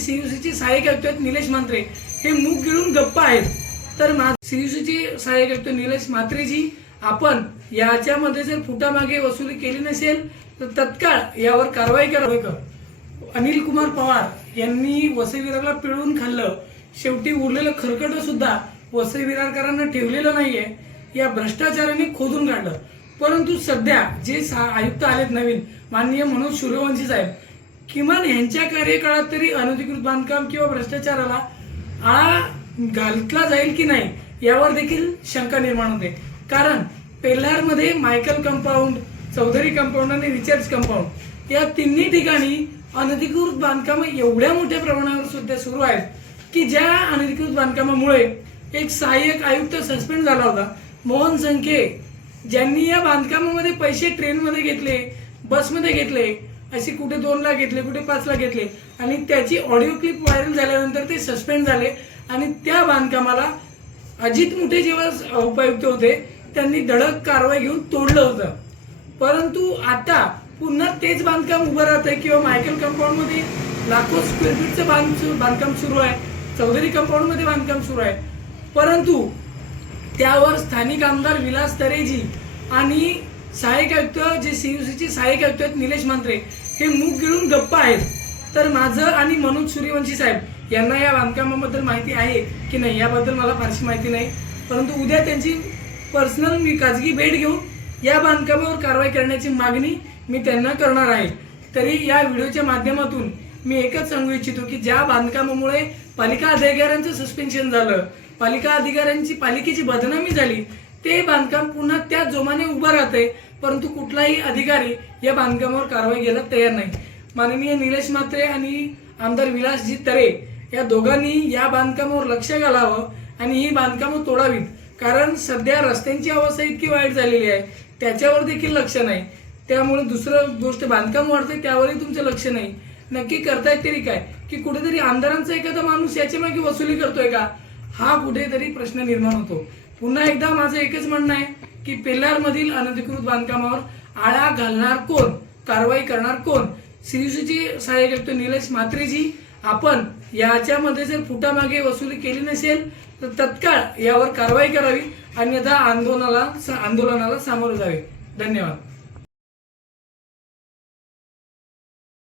सीयूसीचे सहाय्यक आयुक्त निलेश मात्रे हे मूग गिळून गप्प आहेत. तर मा सीयूसीचे सहाय्यक आयुक्त निलेश मात्रेजी आपण याच्यामध्ये जर फुटामागे वसुली केली नसेल तर तत्काळ यावर कारवाई करावी कर. अनिल कुमार पवार यांनी वसईविराला पिळून खाल्लं. शेवटी उरलेलं खरकट सुद्धा वसईविरारकरांना ठेवलेलं नाहीये. या भ्रष्टाचाराने खोदून काढलं. परंतु सध्या जे सा- आयुक्त आलेत नवीन माननीय मनोज सूर्यवंशी साहेब किमान यांच्या कार्यकाळात तरी अनधिकृत बांधकाम किंवा भ्रष्टाचाराला आळा घालतला जाईल की नाही यावर देखील शंका निर्माण होते. कारण पेल्हारमध्ये मायकल कंपाऊंड चौधरी कंपाऊंड आणि रिचर्ड कंपाऊंड या तिन्ही ठिकाणी अनधिकृत बांधकाम एवढ्या मोठ्या प्रमाणावर सुद्धा सुरू आहेत की ज्या अनधिकृत बांधकामामुळे एक सहाय्यक आयुक्त सस्पेंड झाला होता. मोहन संखे ज्यांनी या बांधकामामध्ये पैसे ट्रेनमध्ये घेतले बसमध्ये घेतले असे कुठे दोनला घेतले कुठे पाचला घेतले. आणि त्याची ऑडिओ क्लिप व्हायरल झाल्यानंतर ते सस्पेंड झाले. आणि त्या बांधकामाला अजित मुठे जेव्हा उपायुक्त होते त्यांनी धडक कारवाई घेऊन तोडलं होतं. परंतु आता पुन्हा तेच बांधकाम उभं राहत आहे किंवा मायकल कंपाऊंडमध्ये लाखो स्क्वेअर फीटचं बांध बांधकाम सुरू आहे. चौधरी कंपाऊंडमध्ये बांधकाम सुरू आहे. परंतु त्यावर स्थानिक आमदार विलास तरेजी आणि सहाय्यक आयुक्त जे सीयूसीचे सहाय्यक आयुक्त आहेत निलेश मांत्रे हे मूग गिळून गप्प आहेत. तर माझं आणि मनोज सूर्यवंशी साहेब यांना या बांधकामाबद्दल माहिती आहे की नाही याबद्दल मला फारशी माहिती नाही. परंतु उद्या त्यांची पर्सनल मी खाजगी भेट घेऊन या बांधकामावर कारवाई करण्याची मागणी मी त्यांना करणार आहे. तरी या व्हिडिओच्या माध्यमातून मी एकच सांगू इच्छितो की ज्या बांधकामामुळे पालिका अधिकाऱ्यांचं सस्पेन्शन झालं पालिका अधिकाऱ्यांची पालिकेची बदनामी झाली ते बांधकाम पुन्हा त्याच जोमाने उभं राहतंय परंतु कुठलाही अधिकारी या बांधकामावर कारवाई घ्यायला तयार नाही. माननीय निलेश म्हात्रे आणि आमदार विलासजी तरे या दोघांनी या बांधकामावर लक्ष घालावं आणि ही बांधकामं तोडावीत कारण सध्या रस्त्यांची अवस्था इतकी वाईट झालेली आहे त्याच्यावर देखील लक्ष नाही. त्यामुळे दुसरं गोष्ट बांधकाम वाढते त्यावरही तुमचं लक्ष नाही. नक्की करतायत तरी काय? की कुठेतरी आमदारांचा एखादा माणूस याच्या मागे वसुली करतोय का? हा कुठेतरी प्रश्न निर्माण होतो. पुन्हा एकदा माझं एकच म्हणणं आहे की पेल्लार मधील अनधिकृत बांधकामावर आळा घालणार कोण? कारवाई करणार कोण? सीयूसीचे सहाय्यक आयुक्त निलेश मात्रेजी आपण याच्यामध्ये जर फुटामागे वसुली केली नसेल तर तत्काळ यावर कारवाई करावी अन्यथा आंदोलनाला आंदोलनाला सामोरे जावे. धन्यवाद.